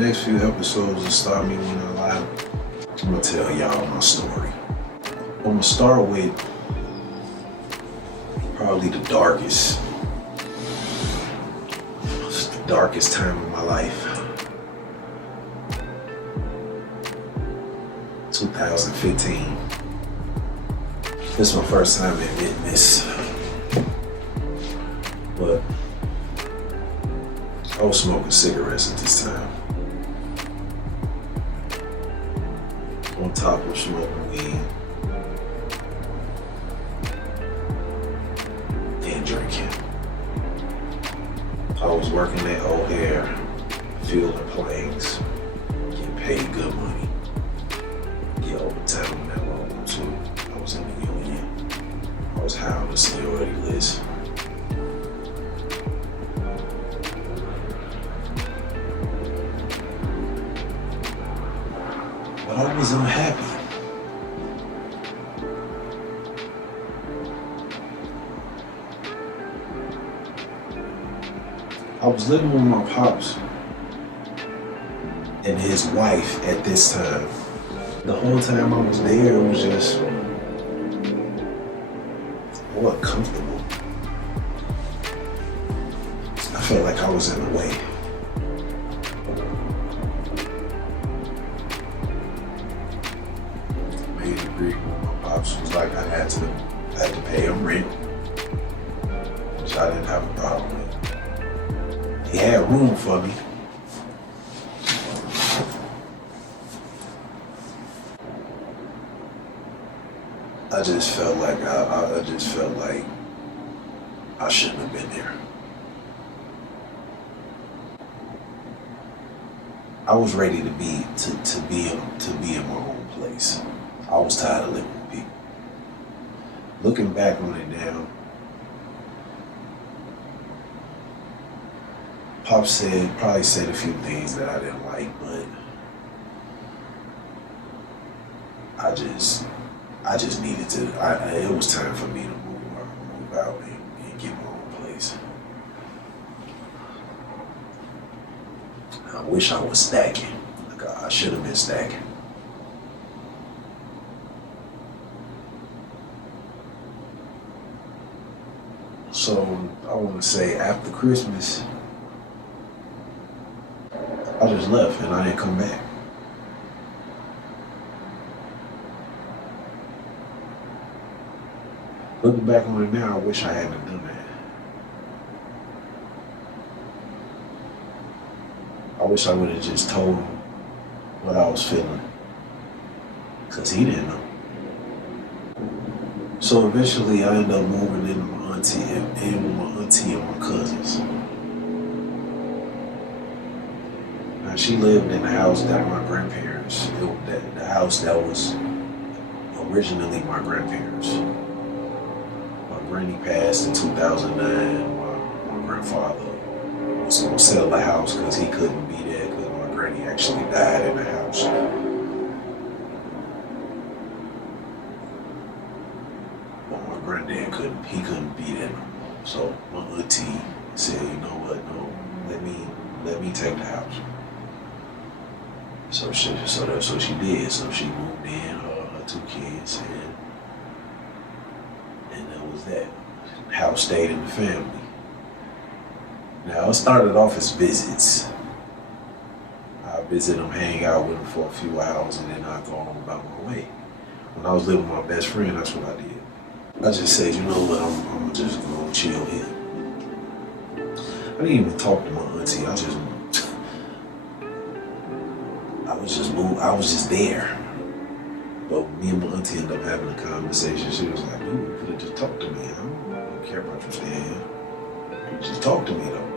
next few episodes of Stop Me When I Lie, I'm gonna tell y'all my story. I'm gonna start with probably the darkest time of my life. 2015. This is my first time admitting this, but I was smoking cigarettes at this time. On top of smoking weed and drinking. I was working at O'Hare, fielding planes, getting paid good money. Get overtime on that road too. I was in the union. I was high on the seniority list. But I was unhappy. I was living with my pops and his wife at this time. The whole time I was there, it was just, I wasn't comfortable. I felt like I was in the way. Made an agreement with my pops. It was like I had to pay him rent, which I didn't have a problem with. He had room for me. I just felt like I shouldn't have been there. I was ready to be in my own place. I was tired of living with people. Looking back on it now, Pop probably said a few things that I didn't like, but I just needed to. It was time for me to move out and get my own place. I wish I was stacking. Like I should have been stacking. So I want to say after Christmas, I just left and I didn't come back. Looking back on it now, I wish I hadn't done that. I wish I would have just told him what I was feeling, because he didn't know. So eventually I ended up moving in with my auntie and my cousins. Now she lived in the house that my grandparents, the house that was originally my grandparents. My granny passed in 2009. My grandfather was gonna sell the house because he couldn't be there because my granny actually died in the house. But my granddad couldn't be there no more. So my auntie said, you know what, no, let me take the house. So she did. So she moved in, her 2 kids, and that was that. House stayed in the family. Now it started off as visits. I visit them, hang out with them for a few hours, and then I go on about my way. When I was living with my best friend, that's what I did. I just said, you know what, I'm just gonna chill here. I didn't even talk to my auntie. I was just there. But me and my auntie ended up having a conversation. She was like, dude, you could have just talked to me. I don't care about you staying here. You just talk to me though.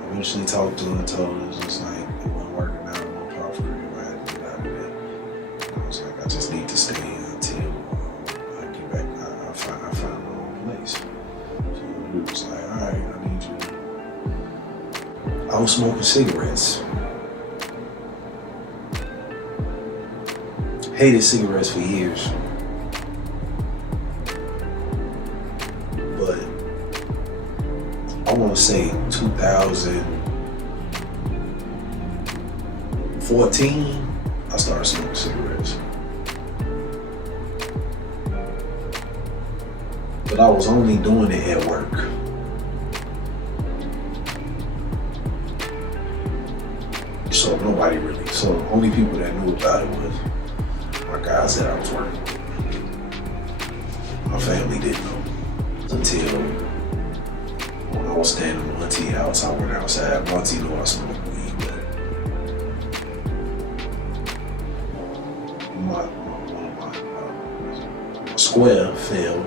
I eventually talked to her and told her it's just like, it wasn't working out in my pop's career. I had to get out of there. And I was like, I just need to stay here until I get back. I find my own place. So he was like, all right, I need you. I was smoking cigarettes. Hated cigarettes for years. But I want to say 2000, 14, I started smoking cigarettes. But I was only doing it at work. So nobody really, so the only people that knew about it was my guys that I was working with. My family didn't know until when I was staying in my auntie house. I went outside. My auntie knew I smoked weed, but my square fell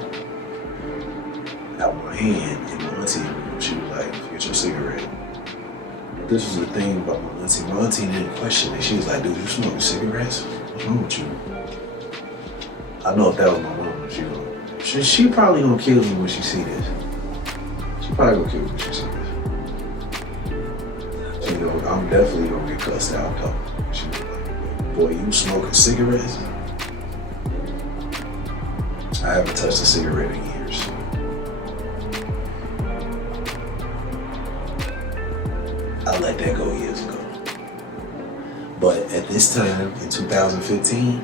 out my hand, and my auntie, she was like, "Get your cigarette." But this was the thing about my auntie. My auntie didn't question it. She was like, "Dude, you smoking cigarettes? What's wrong with you?" I know if that was my mom, she probably gonna kill me when she see this. She probably gonna kill me when she see this. You know, I'm definitely gonna get cussed out though. She was like, "Boy, you smoking cigarettes?" I haven't touched a cigarette in years. I let that go years ago. But at this time, in 2015,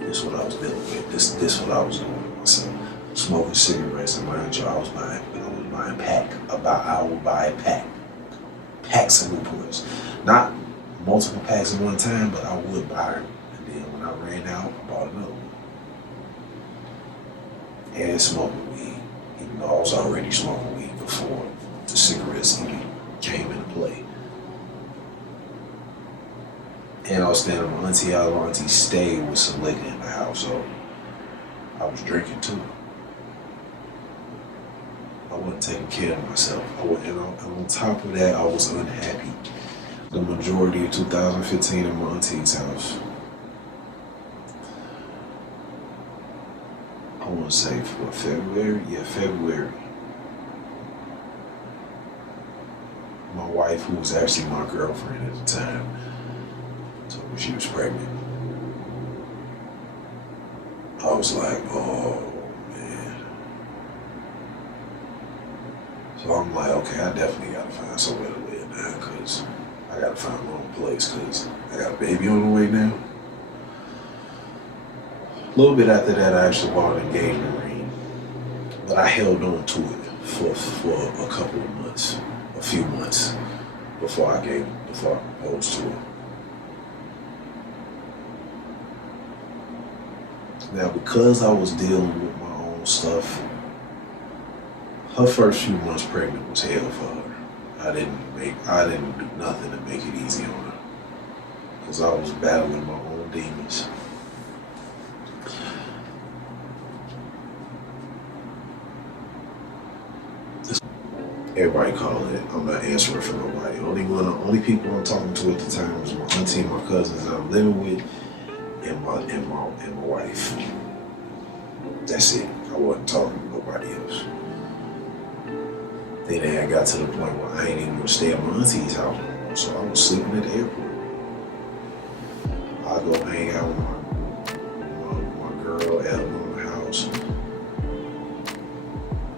this is what I was dealing with. This is what I was doing with myself. Smoking cigarettes, and mind you, I would buy packs of Newports. Not multiple packs at one time, but I would buy them. And then when I ran out, I bought another one. And smoking weed, even though I was already smoking weed before the cigarettes even came into play. And I was staying at my auntie house. My auntie stayed with some liquor in the house, so I was drinking too. I wasn't taking care of myself. And on top of that, I was unhappy. The majority of 2015 at my auntie's house. I want to say for February? Yeah, February. My wife, who was actually my girlfriend at the time, told me she was pregnant. I was like, oh man. So I'm like, okay, I definitely gotta find somewhere to live now, because I gotta find my own place, because I got a baby on the way now. A little bit after that, I actually bought an engagement ring, but I held on to it for a couple of months, a few months before I proposed to her. Now, because I was dealing with my own stuff, her first few months pregnant was hell for her. I didn't do nothing to make it easy on her, because I was battling my own demons. Everybody calling it. I'm not answering for nobody. Only people I'm talking to at the time was my auntie, my cousins that I'm living with, and my wife. That's it. I wasn't talking to nobody else. Then I got to the point where I ain't even gonna stay at my auntie's house no more, so I was sleeping at the airport. I go hang out with my girl at my house.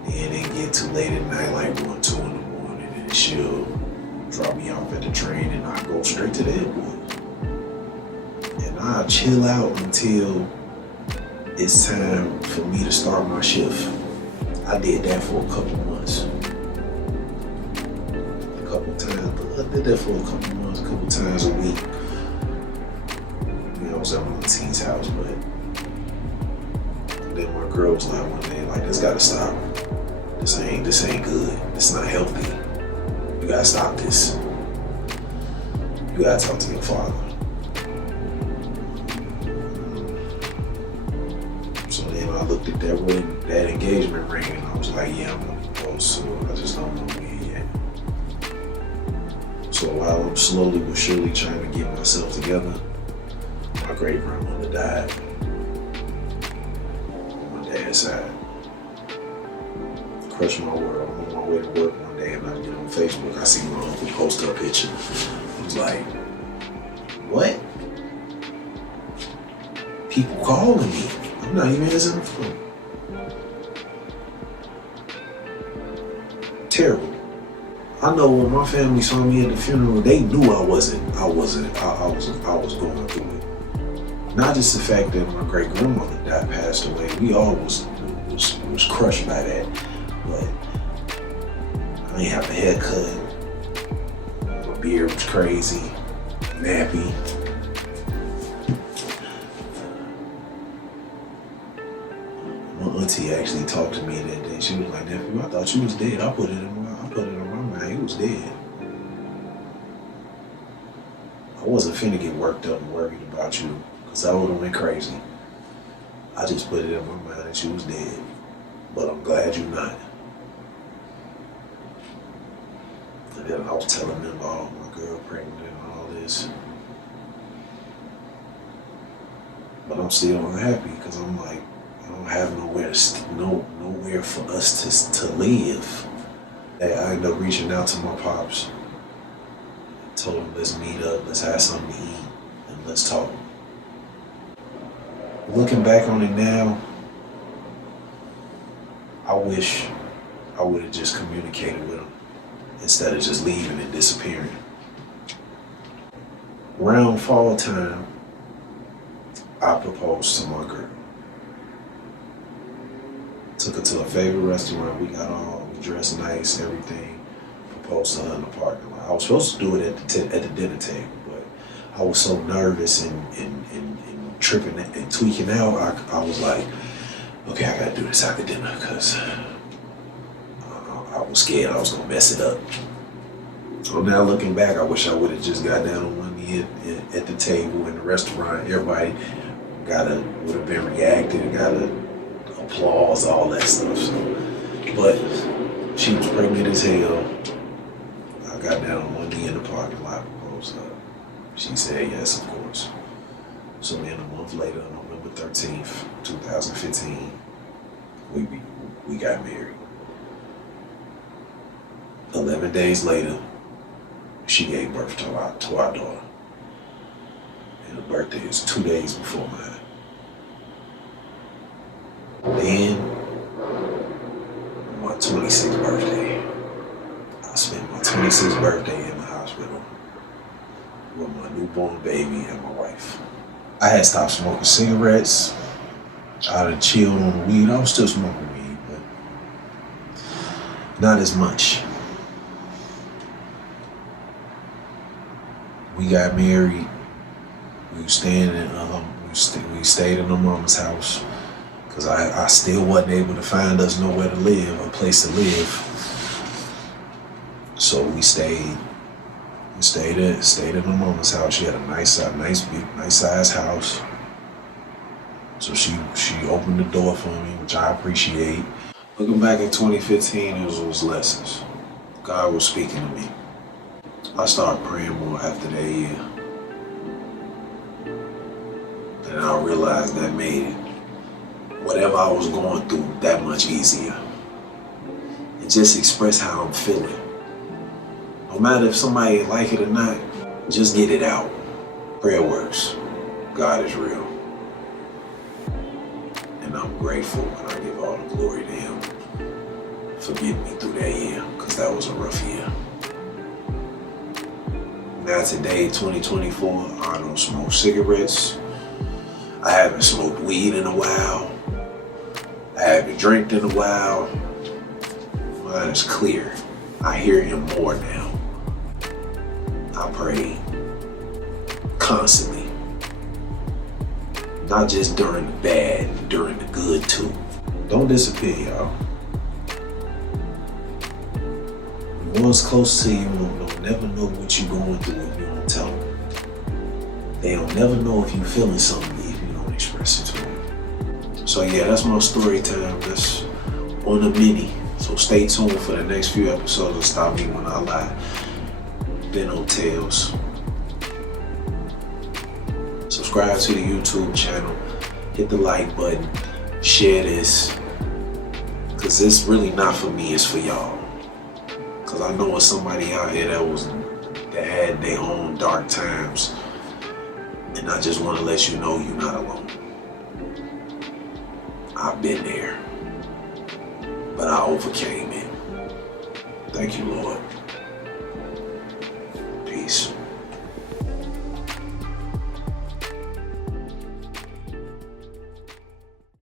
And it get too late at night, like 1, 2 in the morning, and she'll drop me off at the train, and I go straight to the airport. And I chill out until it's time for me to start my shift. I did that for a couple months. A couple times, but I did that for a couple months, a couple times a week. You know, I was at my auntie's house, but then my girl was like one day, like, this gotta stop. This ain't good. It's not healthy. You gotta stop this. You gotta talk to your father. So then I looked at that engagement ring, and I was like, yeah, I'm gonna propose to her. I just don't know when yet. So while I'm slowly but surely trying to get myself together, my great grandmother died on my dad's side. Crushed my world. I'm on my way to work one day, and I get on Facebook. I see my uncle post a picture. I was like, what? People calling me. I'm not even answering the phone. Terrible. I I know when my family saw me at the funeral, they knew I was going through it. Not just the fact that my great grandmother passed away. We all was crushed by that. But I didn't have a haircut. My beard was crazy, nappy. My auntie actually talked to me that day. She was like, "Nephew, I thought you was dead. I put it in my mind. You was dead." I wasn't finna get worked up and worried about you, because I would have went crazy. I just put it in my mind that you was dead. But I'm glad you're not. And then I was telling them about my girl pregnant and all this. But I'm still unhappy, because I'm like, I don't have nowhere for us to live. I ended up reaching out to my pops. Told him, let's meet up, let's have something to eat, and let's talk. Looking back on it now, I wish I would have just communicated with him instead of just leaving and disappearing. Around fall time, I proposed to my girl. Took her to a favorite restaurant. We dressed nice, everything. Proposed to her in the parking lot. I was supposed to do it at the dinner table, but I was so nervous and tripping and tweaking out. I was like, okay, I gotta do this after dinner, because I was scared I was gonna mess it up. So now looking back, I wish I would have just got down on one knee at the table in the restaurant. Everybody would have been reacting, got applause, all that stuff. So, but she was pregnant as hell. I got down on one knee in the parking lot, proposed her. She said yes, of course. So then a month later, November 13th, 2015, we got married. 11 days later, she gave birth to our daughter. And her birthday is 2 days before mine. Then, my 26th birthday, I spent my 26th birthday in the hospital with my newborn baby and my wife. I had stopped smoking cigarettes. I had chilled on the weed. I was still smoking weed, but not as much. We got married. We stayed in her mama's house, because I still wasn't able to find us nowhere to live, a place to live. So we stayed in her mama's house. She had a nice size house. So she opened the door for me, which I appreciate. Looking back at 2015, it was lessons. God was speaking to me. I started praying more after that year. And I realized that made it, whatever I was going through, that much easier. And just express how I'm feeling. No matter if somebody like it or not, just get it out. Prayer works. God is real. And I'm grateful, and I give all the glory to Him for getting me through that year, because that was a rough year. Now today, 2024, I don't smoke cigarettes. I haven't smoked weed in a while. I haven't drank in a while. Mine is clear. I hear Him more now. I pray constantly. Not just during the bad, during the good too. Don't disappear, y'all. The ones close to you don't never know what you're going through if you don't tell them. They don't never know if you're feeling something if you don't express it to them. So yeah, that's my story time. That's one of many. So stay tuned for the next few episodes of Stop Me When I Lie. Beno Tales. Subscribe to the YouTube channel. Hit the like button. Share this. Cause it's really not for me, it's for y'all. Cause I know it's somebody out here that had their own dark times. And I just want to let you know you're not alone. I've been there. But I overcame it. Thank you, Lord.